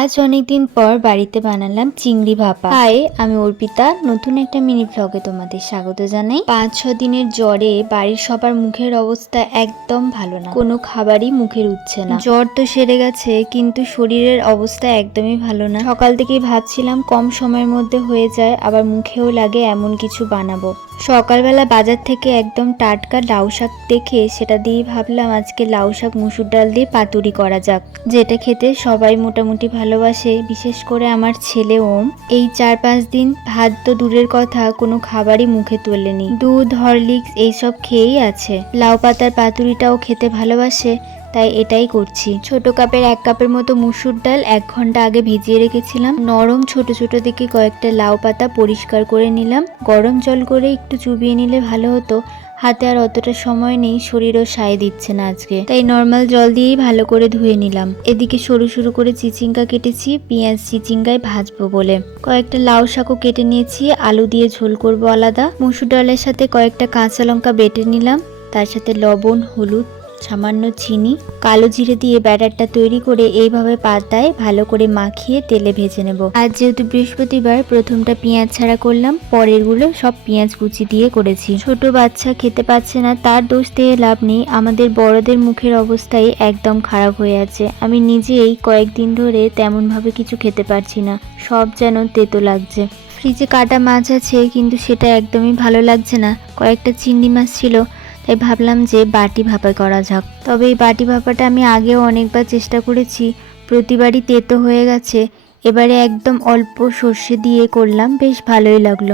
আজ অনেকদিন পর বাড়িতে বানালাম চিংড়ি ভাপা। হাই, আমি অর্পিতা। নতুন একটা মিনি ব্লগে তোমাদের স্বাগত জানাই। 5-6 দিনের জ্বরে বাড়ির সবার মুখের অবস্থা একদম ভালো না, কোনো খাবারই মুখে উঠছে না। জ্বর তো সেরে গেছে, কিন্তু শরীরের অবস্থা একদমই ভালো না। সকাল থেকেই ভাবছিলাম কম সময়ের মধ্যে হয়ে যায়, আবার মুখেও লাগে এমন কিছু বানাবো। সকালবেলা বাজার থেকে একদম টাটকা লাউ শাক দেখে সেটা দিয়ে ভাবলাম আজকে লাউ শাক মুসুর ডাল দিয়ে পাতুরি করা যাক, যেটা খেতে সবাই মোটামুটি ভালোবাসে, বিশেষ করে আমার ছেলে ওম। এই 4-5 দিন ভাত তো দূরের কথা, কোনো খাবারই মুখে তোলেনি, দুধ হরলিক্স এইসব খেয়েই আছে। লাউ পাতার পাতুরিটাও খেতে ভালোবাসে, তাই এটাই করছি। ছোট কাপের 1 কাপের মতো মুসুর ডাল 1 ঘন্টা আগে ভিজিয়ে রেখেছিলাম। নরম ছোট ছোট দেখে কয়েকটা লাউ পাতা পরিষ্কার করে নিলাম। গরম জল করে একটু চুবিয়ে নিলে ভালো হতো, হাতে আর অতটা সময় নেই, শরীরও সায় দিচ্ছে না আজকে, তাই নর্মাল জল দিয়েই ভালো করে ধুয়ে নিলাম। এদিকে সরু সরু করে চিচিঙ্গা কেটেছি, পেঁয়াজ চিচিঙ্গায় ভাজবো বলে। কয়েকটা লাউ শাকও কেটে নিয়েছি, আলু দিয়ে ঝোল করবো আলাদা। মুসুর ডালের সাথে কয়েকটা কাঁচা লঙ্কা বেটে নিলাম, তার সাথে লবণ, হলুদ, সামান্য চিনি, কালো জিরে দিয়ে ব্যাটারটা তৈরি করে এইভাবে পাতায় ভালো করে মাখিয়ে তেলে ভেজে নেব। আজ যেহেতু বৃহস্পতিবার, প্রথমটা পেঁয়াজ ছাড়া করলাম, পরের গুলো সব পেঁয়াজ কুচি দিয়ে করেছি। ছোট বাচ্চা খেতে পাচ্ছে না, তার দোষ দিয়ে লাভ নেই, আমাদের বড়দের মুখের অবস্থাই একদম খারাপ হয়ে আছে। আমি নিজেই কয়েকদিন ধরে তেমন ভাবে কিছু খেতে পারছি না, সব যেন তেতো লাগছে। ফ্রিজে কাটা মাছ আছে, কিন্তু সেটা একদমই ভালো লাগছে না। কয়েকটা চিংড়ি মাছ ছিল, তাই ভাবলাম যে বাটি ভাপা করা যাক। তবে এই বাটি ভাপাটা আমি আগেও অনেকবার চেষ্টা করেছি, প্রতিবারই তেতো হয়ে গেছে। এবারে একদম অল্প সর্ষে দিয়ে করলাম, বেশ ভালোই লাগলো।